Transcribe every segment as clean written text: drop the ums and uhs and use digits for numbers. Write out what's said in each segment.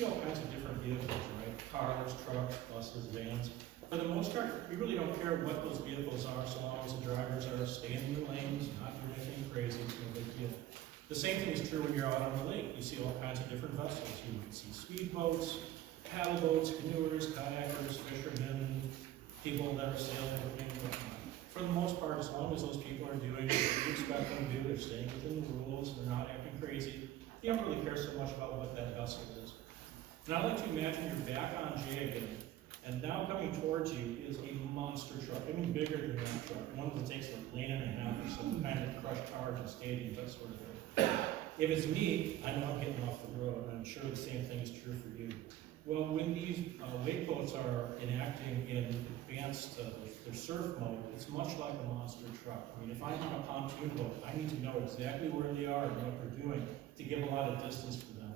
see all kinds of different vehicles, right? Cars, trucks, buses, vans. For the most part, we really don't care what those vehicles are, so long as the drivers are staying in the lanes, not doing anything crazy, it's no big deal. The same thing is true when you're out on the lake. You see all kinds of different vessels. You can see speedboats, paddle boats, canoers, kayakers, fishermen, people that are sailing and whatnot. For the most part, as long as those people are doing what you expect them to do, they're staying within the rules, they're not acting crazy, you don't really care so much about what that vessel is. And I like to imagine you're back on J again, and now coming towards you is a monster truck, I mean bigger than that truck, one that takes like a lane and a half or so, kind of crush cars and stadiums, that sort of thing. If it's me, I know I'm getting off the road, and I'm sure the same thing is true for you. Well, when these wake boats are enacting in advanced their surf mode, it's much like a monster truck. I mean, if I'm on a pontoon boat, I need to know exactly where they are and what they're doing to give a lot of distance for them.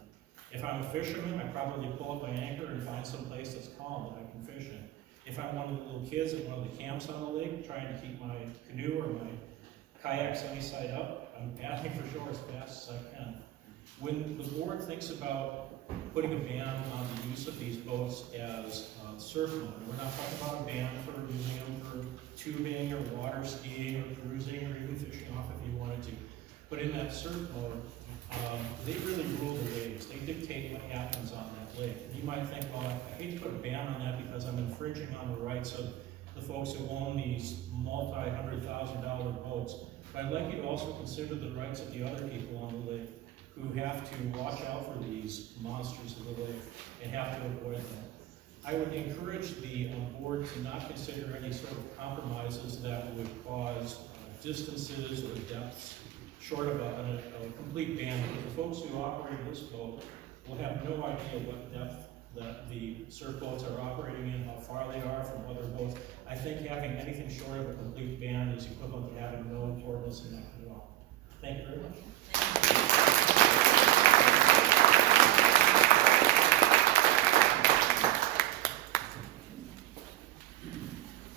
If I'm a fisherman, I probably pull up my anchor and find some place that's calm that I can fish in. If I'm one of the little kids at one of the camps on the lake, trying to keep my canoe or my kayak sunny side up, I'm paddling for shore as fast as I can. When the board thinks about putting a ban on the use of these boats as surf mode, we're not talking about a ban for using them for tubing or water skiing or cruising or even fishing off if you wanted to. But in that surf mode, they really rule the waves. They dictate what happens on that lake. And you might think, well, I hate to put a ban on that because I'm infringing on the rights of the folks who own these multi-$100,000 boats. But I'd like you to also consider the rights of the other people on the lake who have to watch out for these monsters of the lake and have to avoid them. I would encourage the board to not consider any sort of compromises that would cause distances or depths short of a complete ban. Because the folks who operate this boat will have no idea what depth that the surf boats are operating in, how far they are from other boats. I think having anything short of a complete ban is equivalent to having no importance in that at all. Thank you very much.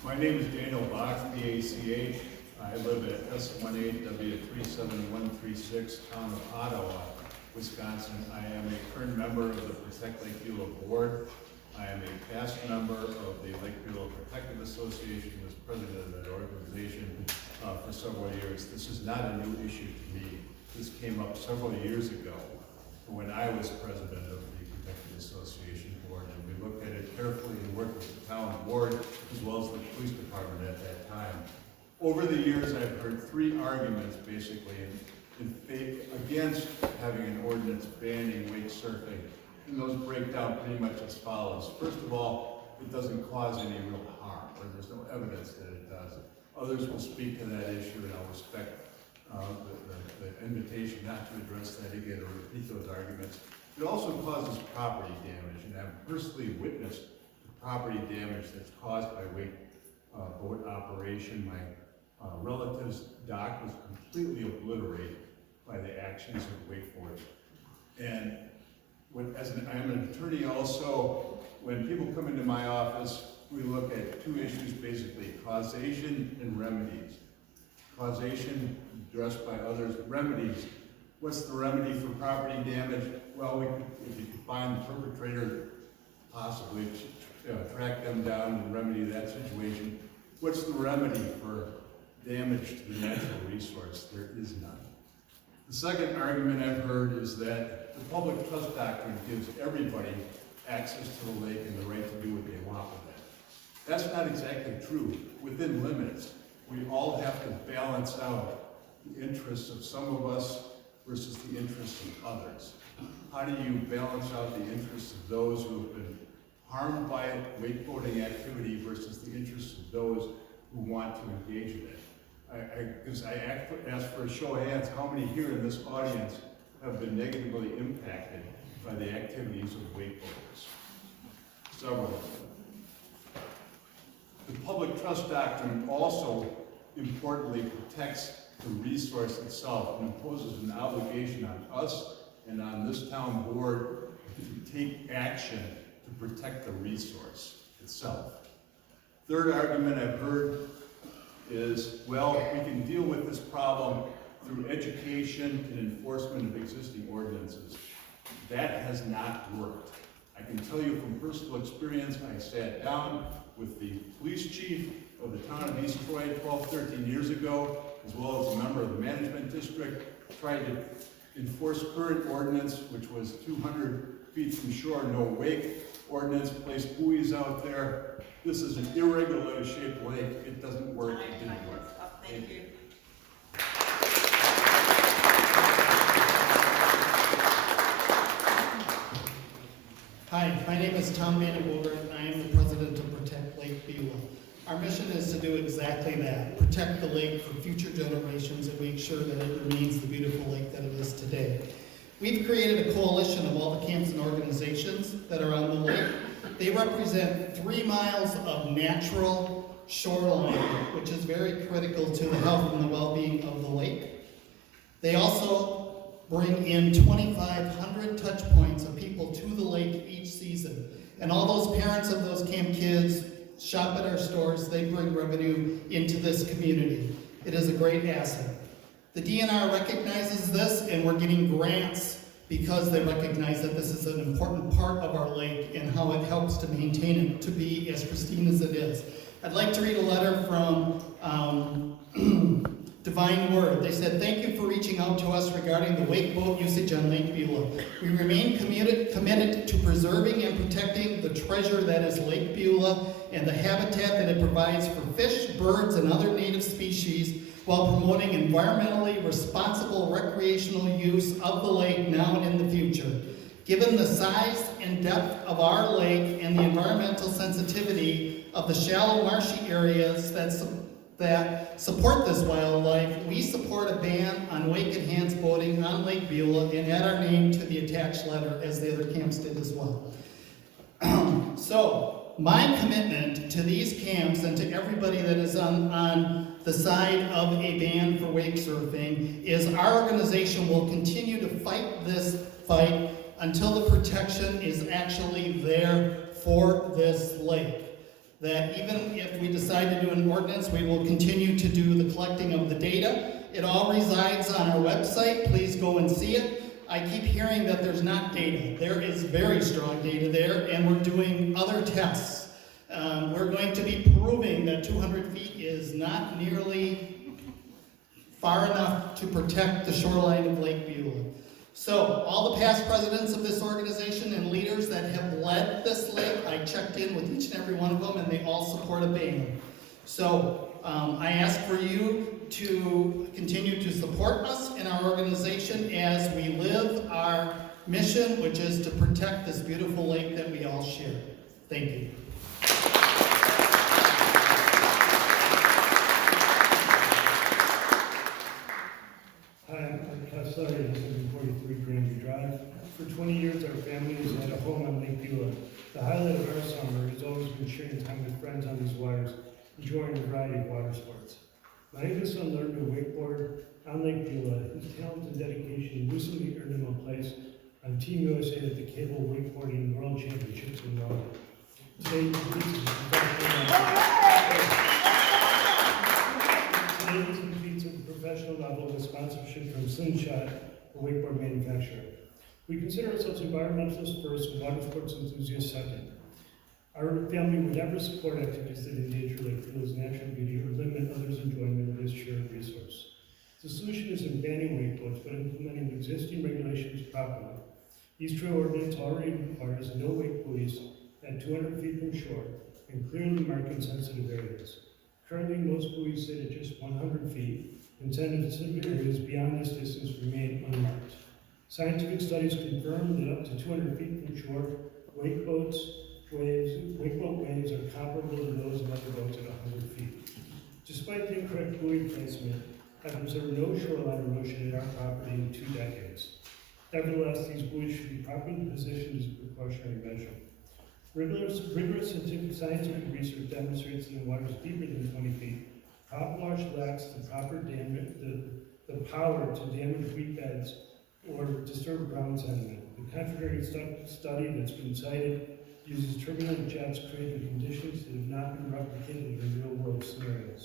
My name is Daniel Bach, B-A-C-H. I live at S18W37136, town of Ottawa, Wisconsin. I am a current member of the Protect Lake Bureau Board. I am a past member of the Lake Bureau Protective Association, was president of that organization for several years. This is not a new issue to me. This came up several years ago when I was president of the Protective Association Board, and we looked at it carefully and worked with the town board as well as the police department at that time. Over the years, I've heard three arguments basically against having an ordinance banning wake surfing, and those break down pretty much as follows. First of all, it doesn't cause any real harm, or there's no evidence that it does. Others will speak to that issue, and I'll respect the invitation not to address that again or repeat those arguments. It also causes property damage, and I've personally witnessed the property damage that's caused by wake boat operation. My relative's dock was completely obliterated by the actions of wakeboarding. And I'm an attorney also. When people come into my office, we look at two issues basically, causation and remedies. Causation addressed by others, remedies. What's the remedy for property damage? Well, if you could find the perpetrator, possibly track them down and remedy that situation. What's the remedy for damage to the natural resource? There is none. The second argument I've heard is that the public trust doctrine gives everybody access to the lake and the right to do what they want with it. That's not exactly true. Within limits, we all have to balance out the interests of some of us versus the interests of others. How do you balance out the interests of those who have been harmed by wakeboarding activity versus the interests of those who want to engage in it? Because I asked for a show of hands, how many here in this audience have been negatively impacted by the activities of wakeboarders? Several of them. The public trust doctrine also importantly protects the resource itself and imposes an obligation on us and on this town board to take action to protect the resource itself. Third argument I've heard is, well, we can deal with this problem through education and enforcement of existing ordinances. That has not worked. can tell you from personal experience, I sat down with the police chief of the town of East Troy 12, 13 years ago, as well as a member of the management district, tried to enforce current ordinance, which was 200 feet from shore, no wake ordinance, placed buoys out there. This is an irregularly shaped lake. It doesn't work. It didn't work. Thank you. Hi, my name is Tom Manenboger, and I am the president of Protect Lake Beulah. Our mission is to do exactly that, protect the lake for future generations and make sure that it remains the beautiful lake that it is today. We've created a coalition of all the camps and organizations that are on the lake. They represent 3 miles of natural shoreline, which is very critical to the health and the well-being of the lake. They also bring in 2,500 touch points of people to the lake each season. And all those parents of those camp kids shop at our stores. They bring revenue into this community. It is a great asset. The DNR recognizes this, and we're getting grants because they recognize that this is an important part of our lake and how it helps to maintain it to be as pristine as it is. I'd like to read a letter from Divine Word. They said, "Thank you for reaching out to us regarding the wake boat usage on Lake Beulah. We remain committed to preserving and protecting the treasure that is Lake Beulah and the habitat that it provides for fish, birds, and other native species while promoting environmentally responsible recreational use of the lake now and in the future. Given the size and depth of our lake and the environmental sensitivity of the shallow marshy areas that support this wildlife, we support a ban on wake enhanced boating on Lake Beulah and add our name to the attached letter, as the other camps did as well." So, my commitment to these camps and to everybody that is on the side of a ban for wake surfing is our organization will continue to fight this fight until the protection is actually there for this lake. That even if we decide to do an ordinance, we will continue to do the collecting of the data. It all resides on our website. Please go and see it. I keep hearing that there's not data. There is very strong data there, and we're doing other tests. We're going to be proving that 200 feet is not nearly far enough to protect the shoreline of Lake Beulah. So, all the past presidents of this organization and leaders that have led this lake, I checked in with each and every one of them, and they all support a ban. So, I ask for you to continue to support us in our organization as we live our mission, which is to protect this beautiful lake that we all share. Thank you. Hi, I'm Castellari, 743 Grandview Drive. For 20 years, our family has had a home on Lake Beulah. The highlight of our summer has always been sharing time with friends on these waters, enjoying a variety of water sports. My youngest son learned to wakeboard on Lake Beulah. His talent and dedication recently earned him a place on Team USA at the Cable Wakeboarding World Championships in Raleigh. Today, he competes at the professional level with sponsorship from Slingshot, a wakeboard manufacturer. We consider ourselves environmentalists first and water sports enthusiasts second. Our family would never support activities that endanger Lake Beulah's natural beauty or limit others' enjoyment of this shared resource. The solution isn't banning wakeboards, but implementing existing regulations properly. East Troy ordinance already requires no wake buoys at 200 feet from shore and clearly marking sensitive areas. Currently, most buoys sit at just 100 feet, and sensitive areas beyond this distance remain unmarked. Scientific studies confirm that up to 200 feet from shore, wakeboat waves are comparable to those of other boats at 100 feet. Despite the incorrect buoy placement, I've observed no shoreline erosion in our property in 2 decades. Nevertheless, these buoys should be properly positioned as a precautionary measure. Rigorous scientific research demonstrates that in waters deeper than 20 feet, top wash lacks the power to damage reef beds or disturb ground sediment. The contrary study that's been cited uses turbulent jets creating conditions that have not been replicated in real-world scenarios.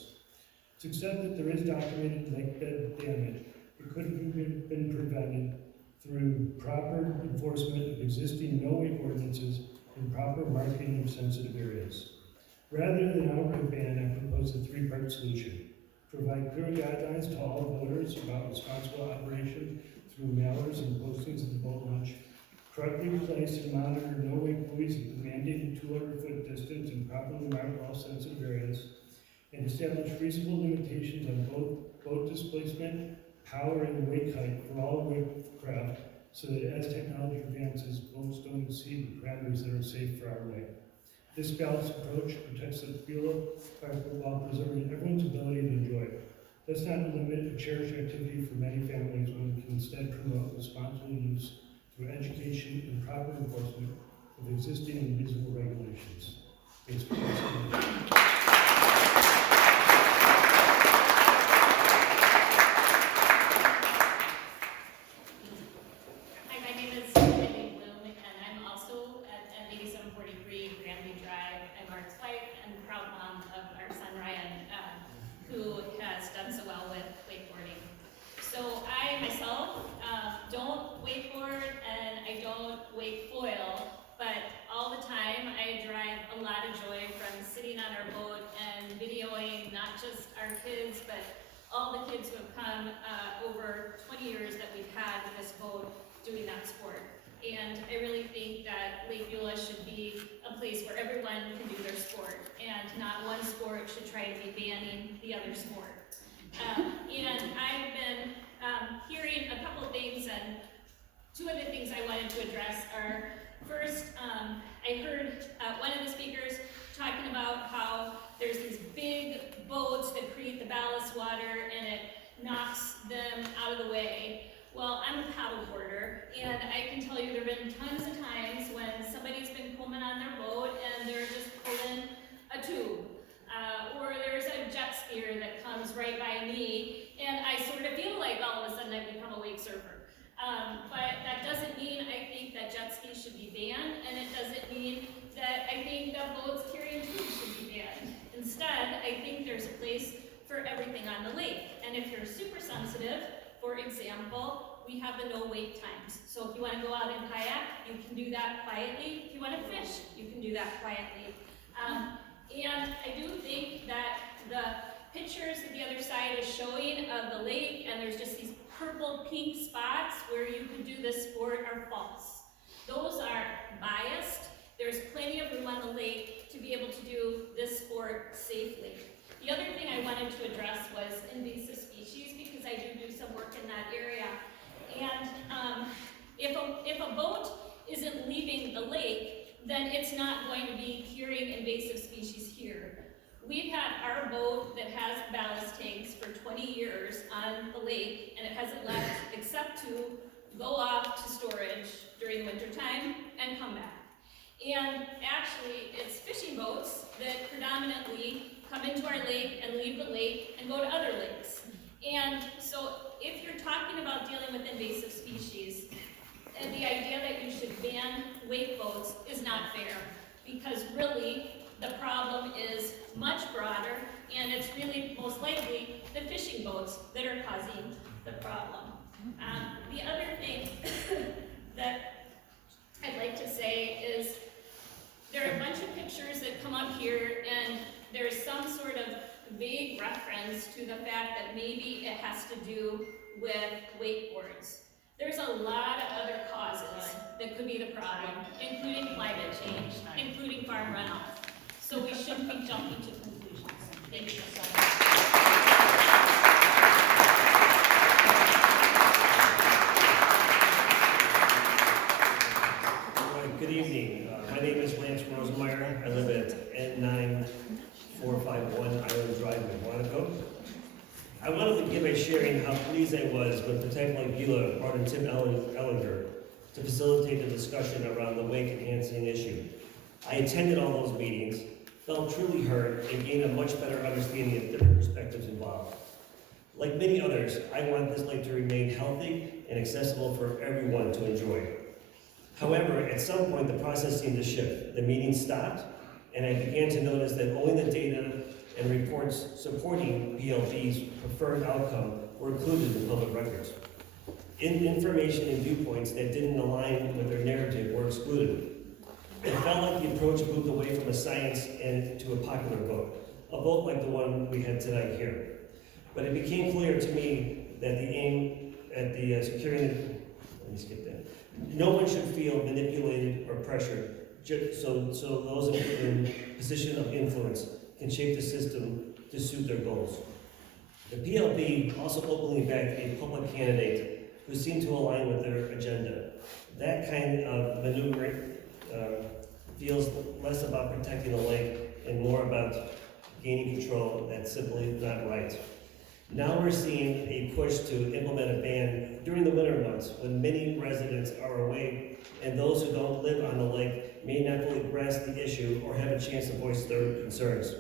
To the extent that there is documented lake bed damage, it could have been prevented through proper enforcement of existing no-wake ordinances and proper marking of sensitive areas. Rather than an outright ban, I propose a three-part solution. Provide clear guidelines to all voters about responsible operation through mailers and postings at the boat launch. Correctly place and monitor no-wake buoys at the mandated 200-foot distance and properly mark all sensitive areas. And establish reasonable limitations on both boat displacement, power, and wake height for all wake craft, so that as technology advances, boats don't exceed the parameters that are safe for our lake. This balanced approach protects the Beulah while preserving everyone's ability to enjoy it. Let's not limit a cherished activity for many families when we can instead promote responsible use through education and proper enforcement of existing and reasonable regulations. Thanks for listening. Over 20 years that we've had with this boat doing that sport. And I really think that Lake Beulah should be a place where everyone can do their sport, and not one sport should try to be banning the other sport. And I've been hearing a couple of things, and two of the things I wanted to address are, first, I heard one of the speakers talking about how there's these big boats that create the ballast water and it knocks them out of the way. Well, I'm a paddleboarder, and I can tell you there have been tons of times when somebody's been combing on their boat and they're just pulling a tube. Or there's a jet skier that comes right by me, and I sort of feel like all of a sudden I've become a wake surfer. But that doesn't mean I think that jet skis should be banned, and it doesn't mean that I think that boats carrying tubes should be banned. Instead, I think there's a place for everything on the lake. And if you're super sensitive, for example, we have the no wake times. So if you want to go out and kayak, you can do that quietly. If you want to fish, you can do that quietly. And I do think that the pictures that the other side is showing of the lake, and there's just these purple pink spots where you could do this sport, are false. Those are biased. There's plenty of room on the lake to be able to do this sport safely. The other thing I wanted to address was invasive species, because I do some work in that area. And if a boat isn't leaving the lake, then it's not going to be carrying invasive species here. We've had our boat that has ballast tanks for 20 years on the lake, and it hasn't left except to go off to storage during the winter time and come back. And actually, it's fishing boats that predominantly come into our lake and leave the lake and go to other lakes. And so if you're talking about dealing with invasive species, and the idea that you should ban wake boats is not fair, because really the problem is much broader, and it's really most likely the fishing boats that are causing the problem. The other thing that I'd like to say is there are a bunch of pictures that come up here, and there's some sort of vague reference to the fact that maybe it has to do with wakeboards. There's a lot of other causes that could be the problem, including climate change, including farm runoff. So we shouldn't be jumping to conclusions. Thank you so much. Good evening. My name is Lance Rosemeyer. I live at N9451 Island Drive in Quantico. I wanted to give a sharing how pleased I was when Protect Lake Beulah brought in Tim Ellinger to facilitate the discussion around the wake enhancing issue. I attended all those meetings, felt truly heard, and gained a much better understanding of different perspectives involved. Like many others, I want this lake to remain healthy and accessible for everyone to enjoy. However, at some point the process seemed to shift. The meeting stopped, and I began to notice that only the data and reports supporting PLB's preferred outcome were included in public records. Information and viewpoints that didn't align with their narrative were excluded. It felt now like the approach moved away from a science and to a popular vote, a vote like the one we had tonight here. But it became clear to me that the aim at the securing, let me skip that. No one should feel manipulated or pressured, so those in position of influence can shape the system to suit their goals. The PLB also openly backed a public candidate who seemed to align with their agenda. That kind of maneuvering feels less about protecting the lake and more about gaining control. That's simply not right. Now we're seeing a push to implement a ban during the winter months when many residents are away and those who don't live on the lake may not fully grasp the issue or have a chance to voice their concerns.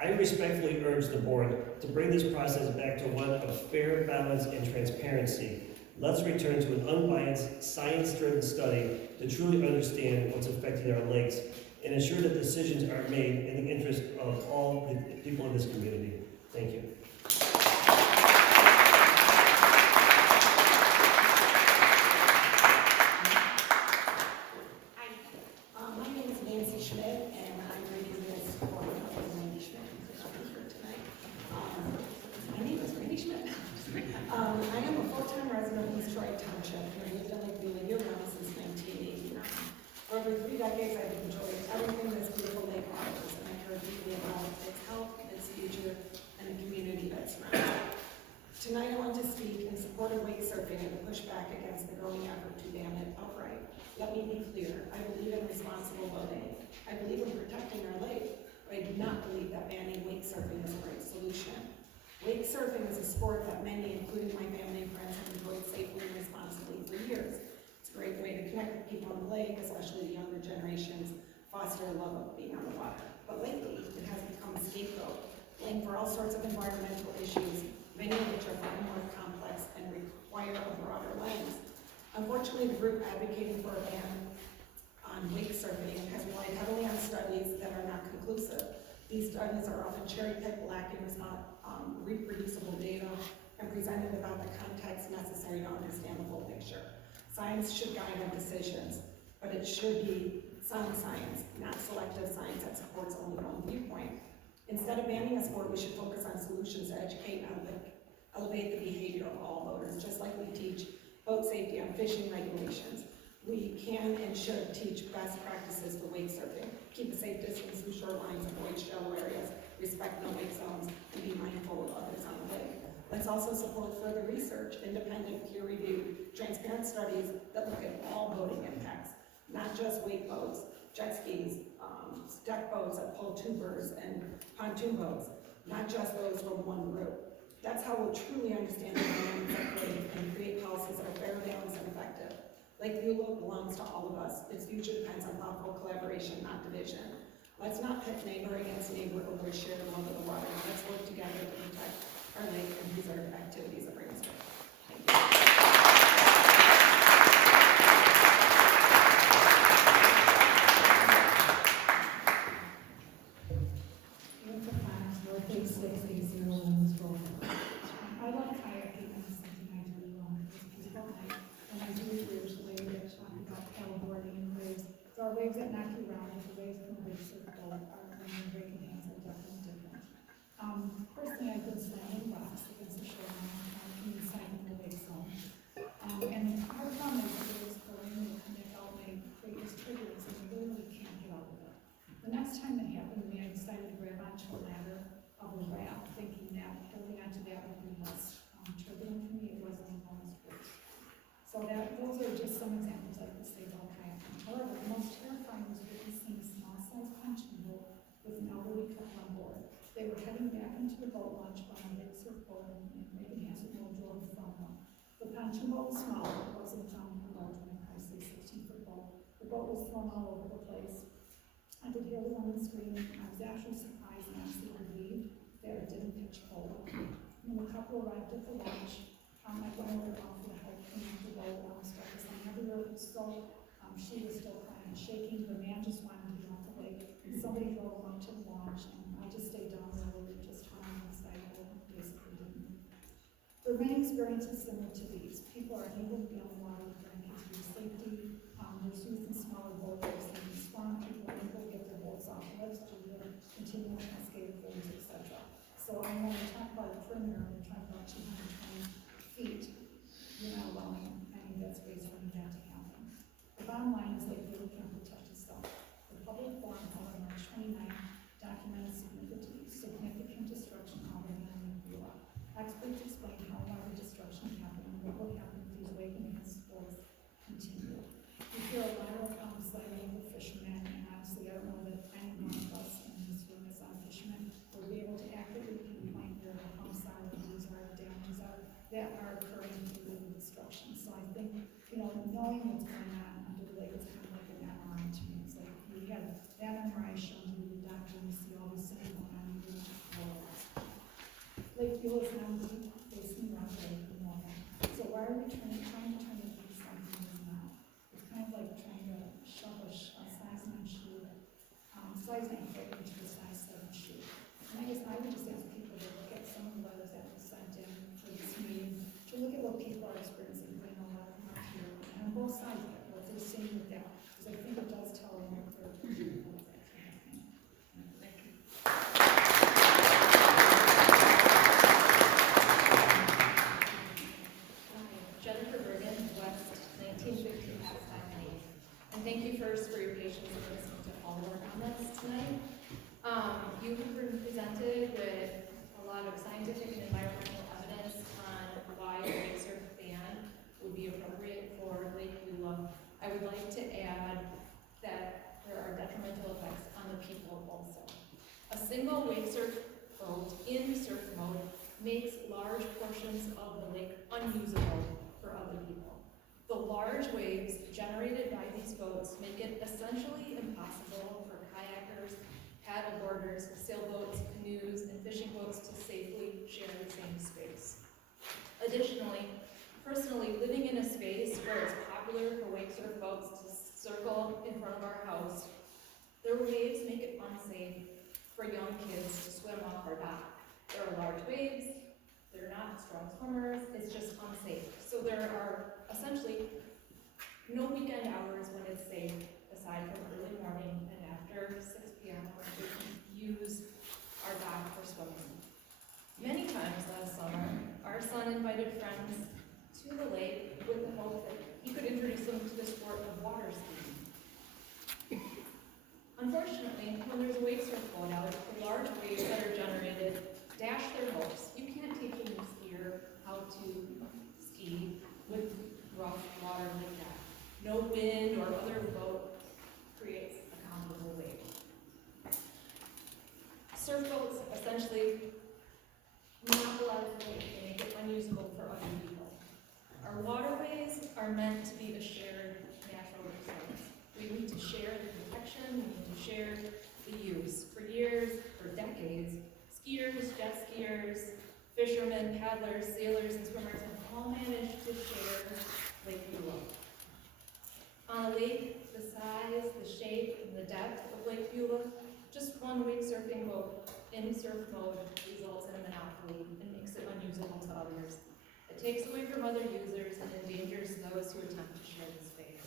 I respectfully urge the board to bring this process back to one of fair balance and transparency. Let's return to an unbiased, science-driven study to truly understand what's affecting our lakes and ensure that decisions are made in the interest of all the people in this community. Thank you. My name is Nancy Schmidt, and I'm reading this for Randy Schmidt, who's not here tonight. My name is Randy Schmidt. I am a full-time resident of East Troy Township, and I've lived in Lakeview year-round since 1989. For over 3 decades, I've enjoyed everything this beautiful lake offers, and I care deeply about its health, its future, and the community that surrounds it. Tonight, I want to speak in support of wake surfing and to push back against the growing effort to ban it outright. Let me be clear, I believe in responsible boating. I believe in protecting our lake, but I do not believe that banning wake surfing is the right solution. Wake surfing is a sport that many, including my family and friends, have enjoyed safely and responsibly for years. It's a great way to connect with people on the lake, especially the younger generations, foster a love of being on the water. But lately, it has become a scapegoat, blamed for all sorts of environmental issues, many of which are far more complex and require a broader lens. Unfortunately, the group advocating for a ban on wake surfing has relied heavily on studies that are not conclusive. These studies are often cherry-picked, lacking reproducible data, and presented without the context necessary to understand the whole picture. Science should guide our decisions, but it should be sound science, not selective science that supports only one viewpoint. Instead of banning a sport, we should focus on solutions to educate and elevate the behavior of all boaters, just like we teach boat safety and fishing regulations. We can and should teach best practices for wake surfing. Keep a safe distance from shorelines, avoid shallow areas, respect no wake zones, and be mindful of others on the lake. Let's also support further research, independent, peer-reviewed, transparent studies that look at all boating impacts, not just wake boats, jet skis, deck boats that pull tubers, and pontoon boats, not just those from one route. That's how we'll truly understand the dynamics of lake and create policies that are fair, balanced, and effective. Lakeview belongs to all of us. Its future depends on thoughtful collaboration, not division. Let's not pit neighbor against neighbor over a shared love of the water. Let's work together to protect our lake and preserve activities that bring us joy. Thank you. I love kayaking, and it's something I do it's peaceful at night, and I do waves, the way that talking about paddleboarding and waves. There are waves that knock you around, and the waves from a wave surfboat are, when you're breaking hands, are definitely different. Personally, I've been slamming rocks against the shoreline, inside the wave zone. And our problem is the waves go in, they connect out, and they create these triggers, and you literally can't get out of it. The next time that happened to me, I decided to grab onto a ladder of a raft, thinking that holding onto that would be less turbulent for me. It wasn't almost worse. So those are just some examples I could say about kayaking. However, the most terrifying was witnessing a small-sized pontoon boat with an elderly couple on board. They were heading back into the boat launch when a big surfboat and Megan Hansen drove in front of them. The pontoon boat was small. It wasn't a large one, I say 16-foot boat. The boat was thrown all over the place. I could hear the woman screaming. I was actually surprised and honestly relieved that it didn't pitch forward. When the couple arrived at the launch, I went over to offer to help clean up the boat, started saying everywhere was still, she was still crying and shaking. The man just wanted to get off the lake. Somebody drove him up to the launch, and I just stayed down there where we were just trying inside the boat, basically didn't move. There are many experiences similar to these. People are unable to be on the water with grandkids due to safety. There's youth in smaller boats, and strong people perimeter, we're talking about 220 feet, you're not allowing any of that space for that to happen. The bottom line is like really can't protect itself. The public forum held on March 29th documented significant destruction already on the view. Experts explain how a lot of destruction happened and what will happen if these wake and hens sports continue. We hear a lot of slandering of the fishermen, and honestly, I don't know that any one of us in this room is not a fisherman will be able to accurately pinpoint where the humps are, the views are, the damages are, that are occurring due to the destruction. So I think, you know, knowing what's going on under the lake is kind of like an MRI to me. It's like we have that MRI shown to the doctor, and we see all these things going on, and we just blow it up. Lake Buell is now deep, facing around the lake, you know that. So why are we trying to turn it into something that's not? It's kind of like trying to shove a size 9 shoe, size 9 foot into a size 7 shoe. And I guess I would just ask people to look at some of the letters that were sent in for this meeting, to look at what people are experiencing, putting a lot of them out here, and on both sides of it, what they're seeing with that, because I think it does tell them what they're doing. Thank you. Jennifer Bergen, West 1950 Pastime Lane. And thank you first for your patience in listening to all the work on this tonight. You have been presented with a lot of scientific and environmental evidence on why a wake surf ban would be appropriate for Lake Beulah. I would like to add that there are detrimental effects on the people also. A single wake surf boat in surf mode makes large portions of the lake unusable for other people. The large waves generated by these boats make it essentially impossible for kayakers, paddleboarders, sailboats, canoes, and fishing boats to safely share the same space. Additionally, personally living in a space where it's popular for wake surf boats to circle in front of our house, their waves make it unsafe for young kids to swim off our dock. There are large waves, they're not strong swimmers, it's just unsafe. So there are essentially no weekend hours when it's safe, aside from early morning and after 6 p.m. when we can use our dock for swimming. Many times last summer, our son invited friends to the lake with the hope that he could introduce them to the sport of water skiing. Unfortunately, when there's a wake surf boat out, the large waves that are generated dash their hopes. You can't teach a new skier how to ski with rough water like that. No wind or other boat creates a comparable wave. Surf boats essentially not allowed to wake, they make it unusable for other people. Our waterways are meant to be a shared natural resource. We need to share the protection, we need to share the use. For years, for decades, skiers, jet skiers, fishermen, paddlers, sailors, and swimmers have all managed to share Lake Beulah. On a lake the size, the shape, and the depth of Lake Beulah, just one wake surfing boat in surf mode results in a monopoly and makes it unusable to others. It takes away from other users and endangers those who attempt to share the space.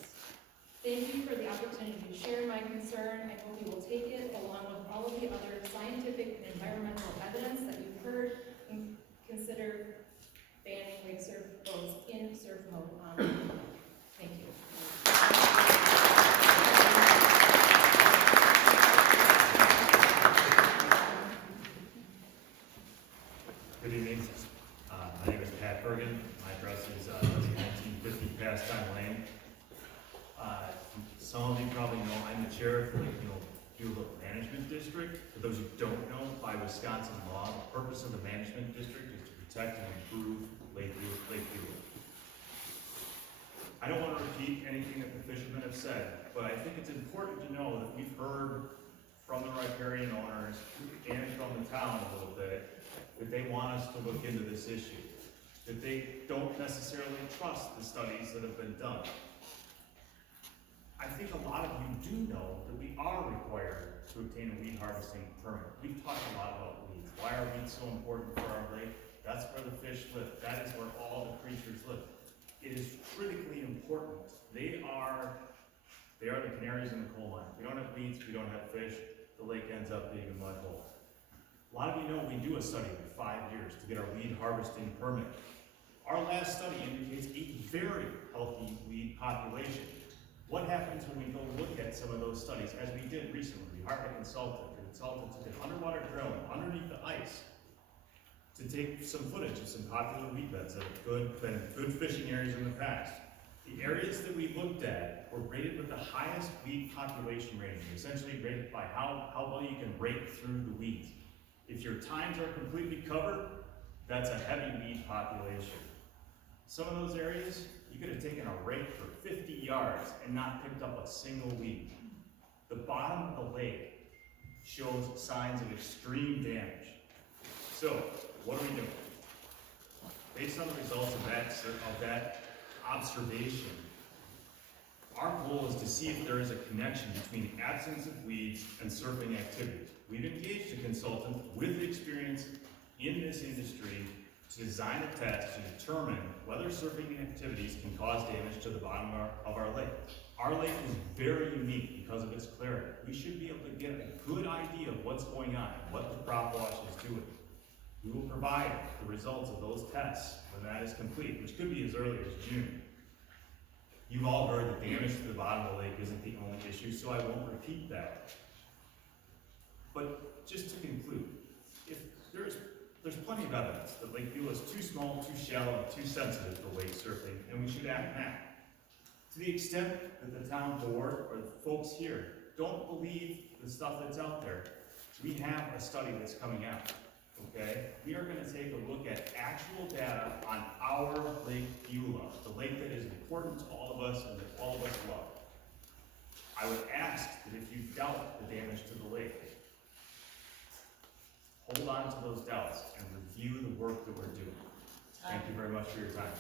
Thank you for the opportunity to share my concern. I hope you will take it along with all of the other scientific and environmental evidence that you've heard and consider banning wake surf boats in surf mode on the lake. Thank you. Good evening. My name is Pat Bergen. My address is 1950 Pastime Lane. Some of you probably know I'm the chair of the Lake Beulah Management District. For those who don't know, by Wisconsin law, the purpose of the management district is to protect and improve Lake Beulah. I don't want to repeat anything that the fishermen have said, but I think it's important to know that we've heard from the riparian owners and from the town a little bit that they want us to look into this issue, that they don't necessarily trust the studies that have been done. I think a lot of you do know that we are required to obtain a weed harvesting permit. We've talked a lot about weeds. Why are weeds so important for our lake? That's where the fish live. That is where all the creatures live. It is critically important. They are the canaries in the coal mine. We don't have weeds, we don't have fish, the lake ends up being a mud hole. A lot of you know we do a study every 5 years to get our weed harvesting permit. Our last study indicates a very healthy weed population. What happens when we go look at some of those studies, as we did recently? We hired a consultant. The consultant took an underwater drone underneath the ice to take some footage of some popular weed beds that have been good fishing areas in the past. The areas that we looked at were rated with the highest weed population rating, essentially rated by how well you can rake through the weeds. If your tines are completely covered, that's a heavy weed population. Some of those areas, you could have taken a rake for 50 yards and not picked up a single weed. The bottom of the lake shows signs of extreme damage. So, what are we doing? Based on the results of that observation, our goal is to see if there is a connection between the absence of weeds and surfing activities. We've engaged a consultant with experience in this industry to design a test to determine whether surfing activities can cause damage to the bottom of our lake. Our lake is very unique because of its clarity. We should be able to get a good idea of what's going on and what the prop wash is doing. We will provide the results of those tests when that is complete, which could be as early as June. You've all heard that damage to the bottom of the lake isn't the only issue, so I won't repeat that. But just to conclude, if there's plenty of evidence that Lake Beulah is too small, too shallow, and too sensitive for wake surfing, and we should act now. To the extent that the town board or the folks here don't believe the stuff that's out there, we have a study that's coming out, okay? We are gonna take a look at actual data on our Lake Beulah, the lake that is important to all of us and that all of us love. I would ask that if you doubt the damage to the lake, hold on to those doubts and review the work that we're doing. Thank you very much for your time.